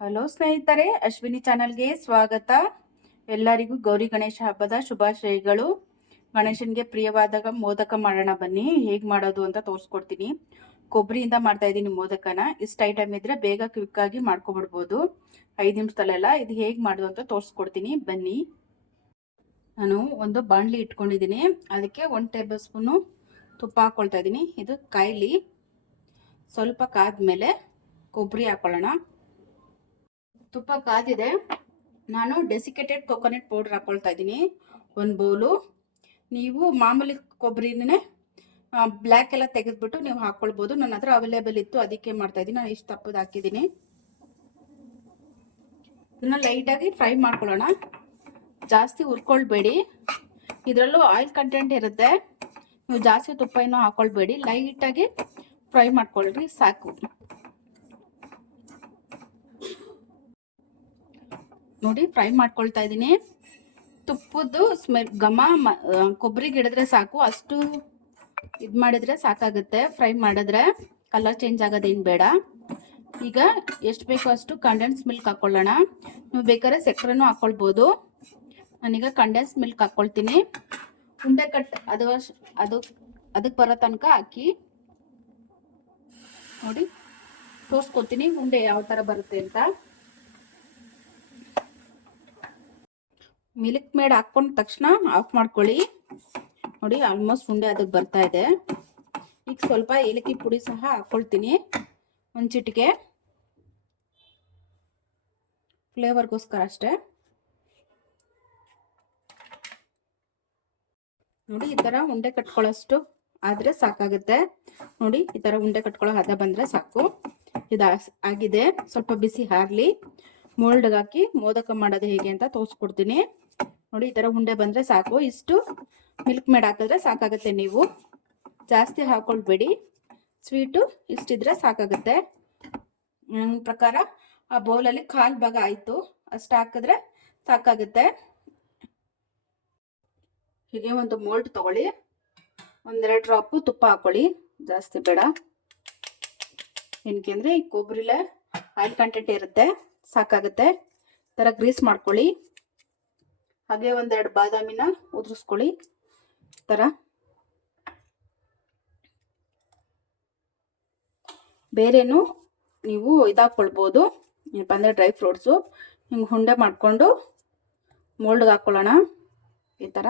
Hello ಸ್ನೇಹಿತರೆ, ಅಶ್ವಿನಿ ಚಾನಲ್ಗೆ ಸ್ವಾಗತ. ಎಲ್ಲರಿಗೂ ಗೌರಿ ಗಣೇಶ ಹಬ್ಬದ ಶುಭಾಶಯಗಳು. ಗಣೇಶನಿಗೆ ಪ್ರಿಯವಾದಾಗ ಮೋದಕ ಮಾಡೋಣ ಬನ್ನಿ. ಹೇಗೆ ಮಾಡೋದು ಅಂತ ತೋರಿಸ್ಕೊಡ್ತೀನಿ. ಕೊಬ್ಬರಿಯಿಂದ ಮಾಡ್ತಾ ಇದ್ದೀನಿ ಮೋದಕನ. ಇಷ್ಟು ಐಟಮ್ ಇದ್ರೆ ಬೇಗ ಕ್ವಿಕ್ಕಾಗಿ ಮಾಡ್ಕೊಬಿಡ್ಬೋದು. ಐದು ನಿಮಿಷದಲ್ಲೆಲ್ಲ ಇದು ಹೇಗೆ ಮಾಡೋದು ಅಂತ ತೋರಿಸ್ಕೊಡ್ತೀನಿ. ಬನ್ನಿ. ನಾನು ಒಂದು ಬಾಣಲಿ ಇಟ್ಕೊಂಡಿದ್ದೀನಿ. ಅದಕ್ಕೆ ಒಂದು ಟೇಬಲ್ ಸ್ಪೂನು ತುಪ್ಪ ಹಾಕ್ಕೊಳ್ತಾ ಇದ್ದೀನಿ. ಇದು ಕಾಯಿಲಿ. ಸ್ವಲ್ಪ ಕಾದ ಮೇಲೆ ಕೊಬ್ಬರಿ ಹಾಕೊಳ್ಳೋಣ. ತುಪ್ಪ ಕಾದಿದೆ. ನಾನು ಡೆಸಿಕೇಟೆಡ್ ಕೊಕೊನೆಟ್ ಪೌಡ್ರ್ ಹಾಕ್ಕೊಳ್ತಾ ಇದ್ದೀನಿ. ಒಂದು ಬೌಲು ನೀವು ಮಾಮೂಲಿ ಕೊಬ್ಬರಿನೇ ಬ್ಲ್ಯಾಕ್ ಎಲ್ಲ ತೆಗೆದ್ಬಿಟ್ಟು ನೀವು ಹಾಕ್ಕೊಳ್ಬೋದು ನನ್ನ ಹತ್ರ ಅವೈಲೇಬಲ್ ಇತ್ತು. ಅದಕ್ಕೆ ಮಾಡ್ತಾ ಇದ್ದೀನಿ. ನಾನು ಇಷ್ಟು ತಪ್ಪದು ಹಾಕಿದ್ದೀನಿ. ಇದನ್ನ ಲೈಟಾಗಿ ಫ್ರೈ ಮಾಡ್ಕೊಳ್ಳೋಣ. ಜಾಸ್ತಿ ಹುರ್ಕೊಳ್ಬೇಡಿ. ಇದರಲ್ಲೂ ಆಯಿಲ್ ಕಂಟೆಂಟ್ ಇರುತ್ತೆ. ನೀವು ಜಾಸ್ತಿ ತುಪ್ಪ ಏನೋ ಹಾಕೊಳ್ಬೇಡಿ. ಲೈಟಾಗಿ ಫ್ರೈ ಮಾಡ್ಕೊಳ್ರಿ ಸಾಕು. ನೋಡಿ, ಫ್ರೈ ಮಾಡ್ಕೊಳ್ತಾ ಇದ್ದೀನಿ. ತುಪ್ಪದ್ದು ಸ್ಮೆಲ್, ಘಮ ಕೊಬ್ಬರಿ ಹಿಡಿದ್ರೆ ಸಾಕು. ಅಷ್ಟು ಇದು ಮಾಡಿದ್ರೆ ಸಾಕಾಗುತ್ತೆ, ಫ್ರೈ ಮಾಡಿದ್ರೆ. ಕಲರ್ ಚೇಂಜ್ ಆಗೋದೇನು ಬೇಡ. ಈಗ ಎಷ್ಟು ಬೇಕೋ ಅಷ್ಟು ಕಂಡೆನ್ಸ್ ಮಿಲ್ಕ್ ಹಾಕ್ಕೊಳ್ಳೋಣ ನೀವು ಬೇಕಾದ್ರೆ ಸಕ್ಕರೆನೂ ಹಾಕ್ಕೊಳ್ಬೋದು ನಾನೀಗ ಕಂಡೆನ್ಸ್ ಮಿಲ್ಕ್ ಹಾಕ್ಕೊಳ್ತೀನಿ ಉಂಡೆ ಕಟ್ ಅದು ಅದು ಅದಕ್ಕೆ ಬರೋ ತನಕ ಹಾಕಿ. ನೋಡಿ, ತೋರಿಸ್ಕೊತೀನಿ ಉಂಡೆ ಯಾವ ಥರ ಬರುತ್ತೆ ಅಂತ. ಮಿಲ್ಕ್ ಮೇಡ್ ಹಾಕೊಂಡ ತಕ್ಷಣ ಆಫ್ ಮಾಡ್ಕೊಳ್ಳಿ. ನೋಡಿ ಆಲ್ಮೋಸ್ಟ್ ಉಂಡೆ ಅದಕ್ಕೆ ಬರ್ತಾ ಇದೆ. ಈಗ ಸ್ವಲ್ಪ ಏಲಕ್ಕಿ ಪುಡಿ ಸಹ ಹಾಕ್ಕೊಳ್ತೀನಿ. ಒಂದು ಚಿಟಿಕೆ ಫ್ಲೇವರ್ಗೋಸ್ಕರ ಅಷ್ಟೇ. ನೋಡಿ, ಈ ಥರ ಉಂಡೆ ಕಟ್ಕೊಳ್ಳೋಷ್ಟು ಆದರೆ ಸಾಕಾಗುತ್ತೆ. ನೋಡಿ, ಈ ಥರ ಉಂಡೆ ಕಟ್ಕೊಳ್ಳೋ ಹದ ಬಂದರೆ ಸಾಕು. ಇದು ಆಗಿದೆ. ಸ್ವಲ್ಪ ಬಿಸಿ ಹಾರಲಿ. ಮೋಲ್ಡ್ಗೆ ಹಾಕಿ ಮೋದಕ ಮಾಡೋದು ಹೇಗೆ ಅಂತ ತೋರಿಸ್ಕೊಡ್ತೀನಿ. ನೋಡಿ, ಈ ಥರ ಉಂಡೆ ಬಂದರೆ ಸಾಕು. ಇಷ್ಟು ಮಿಲ್ಕ್ ಮೇಡ್ ಹಾಕಿದ್ರೆ ಸಾಕಾಗುತ್ತೆ ನೀವು. ಜಾಸ್ತಿ ಹಾಕೊಳ್ಬೇಡಿ. ಸ್ವೀಟು ಇಷ್ಟಿದ್ರೆ ಸಾಕಾಗುತ್ತೆ. ನನ್ನ ಪ್ರಕಾರ ಆ ಬೌಲಲ್ಲಿ ಕಾಲು ಭಾಗ ಆಯಿತು. ಅಷ್ಟು ಹಾಕಿದ್ರೆ ಸಾಕಾಗುತ್ತೆ. ಹೀಗೆ ಒಂದು ಮೋಲ್ಡ್ ತಗೊಳ್ಳಿ. ಒಂದೆರಡು ಡ್ರಾಪು ತುಪ್ಪ ಹಾಕೊಳ್ಳಿ. ಜಾಸ್ತಿ ಬೇಡ. ಏನಕ್ಕೆ ಅಂದರೆ ಈ ಕೊಬ್ಬರಿಲೆ ಆಯಿಲ್ ಕಂಟೆಂಟ್ ಇರುತ್ತೆ. ಸಾಕಾಗುತ್ತೆ. ಥರ ಗ್ರೀಸ್ ಮಾಡ್ಕೊಳ್ಳಿ. ಹಾಗೆ ಒಂದೆರಡು ಬಾದಾಮಿನ ಉದುರಿಸ್ಕೊಳ್ಳಿ. ಥರ ಬೇರೇನು ನೀವು ಇದಾಕೊಳ್ಬೋದು ಏನಪ್ಪ ಅಂದರೆ ಡ್ರೈ ಫ್ರೂಟ್ಸು. ಹಿಂಗೆ ಹುಂಡೆ ಮಾಡಿಕೊಂಡು ಮೋಲ್ಡ್ಗೆ ಹಾಕ್ಕೊಳ್ಳೋಣ ಈ ಥರ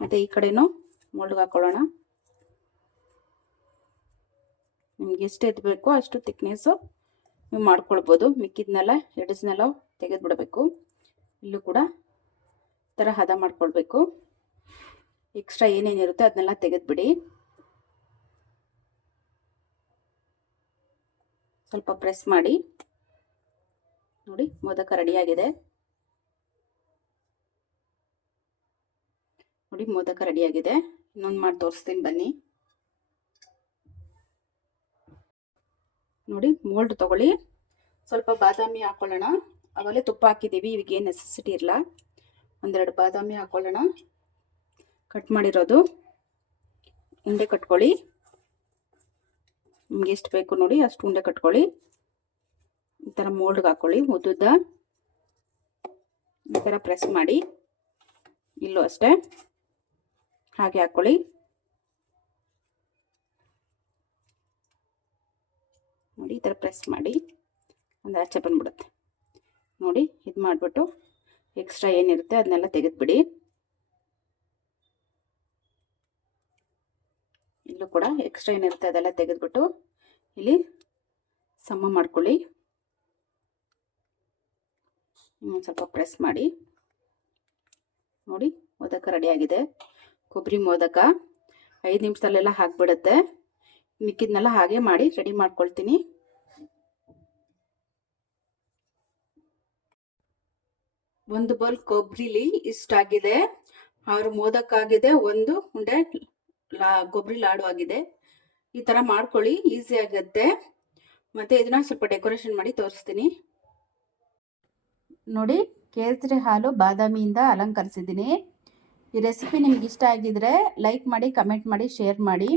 ಮತ್ತು ಈ ಕಡೆನೂ ಮೋಲ್ಡ್ಗೆ ಹಾಕ್ಕೊಳ್ಳೋಣ ನಿಮ್ಗೆ ಎಷ್ಟು ಎತ್ತಬೇಕು ಅಷ್ಟು ತಿಕ್ನೆಸ್ಸು ನೀವು ಮಾಡ್ಕೊಳ್ಬೋದು. ಮಿಕ್ಕಿದ್ನೆಲ್ಲ ತೆಗೆದು ಬಿಡಬೇಕು ಇಲ್ಲೂ ಕೂಡ ಥರ ಹದ ಮಾಡ್ಕೊಳ್ಬೇಕು. ಎಕ್ಸ್ಟ್ರಾ ಏನೇನಿರುತ್ತೆ ಅದನ್ನೆಲ್ಲ ತೆಗೆದುಬಿಡಿ. ಸ್ವಲ್ಪ ಪ್ರೆಸ್ ಮಾಡಿ. ನೋಡಿ, ಮೋದಕ ರೆಡಿಯಾಗಿದೆ. ನೋಡಿ, ಮೋದಕ ರೆಡಿಯಾಗಿದೆ. ಇನ್ನೊಂದು ಮಾಡಿ ತೋರಿಸ್ತೀನಿ ಬನ್ನಿ. ನೋಡಿ ಮೋಲ್ಡ್ ತಗೊಳ್ಳಿ. ಸ್ವಲ್ಪ ಬಾದಾಮಿ ಹಾಕೊಳ್ಳೋಣ. ಆವಾಗಲೇ ತುಪ್ಪ ಹಾಕಿದ್ದೀವಿ, ಇವಾಗ ಏನು ನೆಸೆಸಿಟಿ ಇರಲ್ಲ. ಒಂದೆರಡು ಬಾದಾಮಿ ಹಾಕೊಳ್ಳೋಣ. ಕಟ್ ಮಾಡಿರೋದು. ಉಂಡೆ ಕಟ್ಕೊಳ್ಳಿ. ನಿಮ್ಗೆ ಎಷ್ಟು ಬೇಕು ನೋಡಿ, ಅಷ್ಟು ಉಂಡೆ ಕಟ್ಕೊಳ್ಳಿ. ಈ ಥರ ಮೋಲ್ಡ್ಗೆ ಹಾಕ್ಕೊಳ್ಳಿ ಉದ್ದುದ್ದ ಈ ಥರ ಪ್ರೆಸ್ ಮಾಡಿ. ಇಲ್ಲೂ ಅಷ್ಟೇ. ಹಾಗೆ ಹಾಕ್ಕೊಳ್ಳಿ ನೋಡಿ, ಈ ಥರ ಪ್ರೆಸ್ ಮಾಡಿ ಒಂದು ಆಚೆ ಬಂದ್ಬಿಡುತ್ತೆ. ನೋಡಿ, ಇದು ಮಾಡಿಬಿಟ್ಟು ಎಕ್ಸ್ಟ್ರಾ ಏನಿರುತ್ತೆ ಅದನ್ನೆಲ್ಲ ತೆಗೆದುಬಿಡಿ. ಇಲ್ಲೂ ಕೂಡ ಎಕ್ಸ್ಟ್ರಾ ಏನಿರುತ್ತೆ ಅದೆಲ್ಲ ತೆಗೆದುಬಿಟ್ಟು ಇಲ್ಲಿ ಸಮ ಮಾಡ್ಕೊಳ್ಳಿ. ಇನ್ನೊಂದು ಸ್ವಲ್ಪ ಪ್ರೆಸ್ ಮಾಡಿ. ನೋಡಿ, ಮೋದಕ ರೆಡಿಯಾಗಿದೆ ಕೊಬ್ಬರಿ ಮೋದಕ ಐದು ನಿಮಿಷದಲ್ಲೆಲ್ಲ ಹಾಕ್ಬಿಡುತ್ತೆ. ಮಿಕ್ಕಿದ್ನೆಲ್ಲ ಹಾಗೆ ಮಾಡಿ ರೆಡಿ ಮಾಡ್ಕೊಳ್ತೀನಿ. ಒಂದು ಬೌಲ್ ಕೊಬ್ಬರಿಲಿ ಇಷ್ಟಾಗಿದೆ. ಆರು ಮೋದಕ ಆಗಿದೆ ಒಂದು ಉಂಡೆ ಲಾ ಕೊಬ್ಬರಿ ಲಾಡು ಆಗಿದೆ. ಈ ಥರ ಮಾಡ್ಕೊಳ್ಳಿ, ಈಸಿ ಆಗುತ್ತೆ. ಮತ್ತು ಇದನ್ನ ಸ್ವಲ್ಪ ಡೆಕೋರೇಷನ್ ಮಾಡಿ ತೋರಿಸ್ತೀನಿ. ನೋಡಿ, ಕೇಸರಿ ಹಾಲು ಬಾದಾಮಿಯಿಂದ ಅಲಂಕರಿಸಿದ್ದೀನಿ. ಈ ರೆಸಿಪಿ ನಿಮ್ಗೆ ಇಷ್ಟ ಆಗಿದ್ರೆ ಲೈಕ್ ಮಾಡಿ, ಕಮೆಂಟ್ ಮಾಡಿ, ಶೇರ್ ಮಾಡಿ.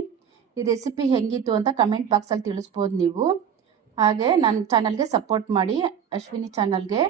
ಈ ರೆಸಿಪಿ ಹೆಂಗಿತ್ತು ಅಂತ ಕಮೆಂಟ್ ಬಾಕ್ಸಲ್ಲಿ ತಿಳಿಸ್ಬೋದು ನೀವು. ಹಾಗೆ ನನ್ನ ಚಾನಲ್ಗೆ ಸಪೋರ್ಟ್ ಮಾಡಿ, ಅಶ್ವಿನಿ ಚಾನಲ್ಗೆ.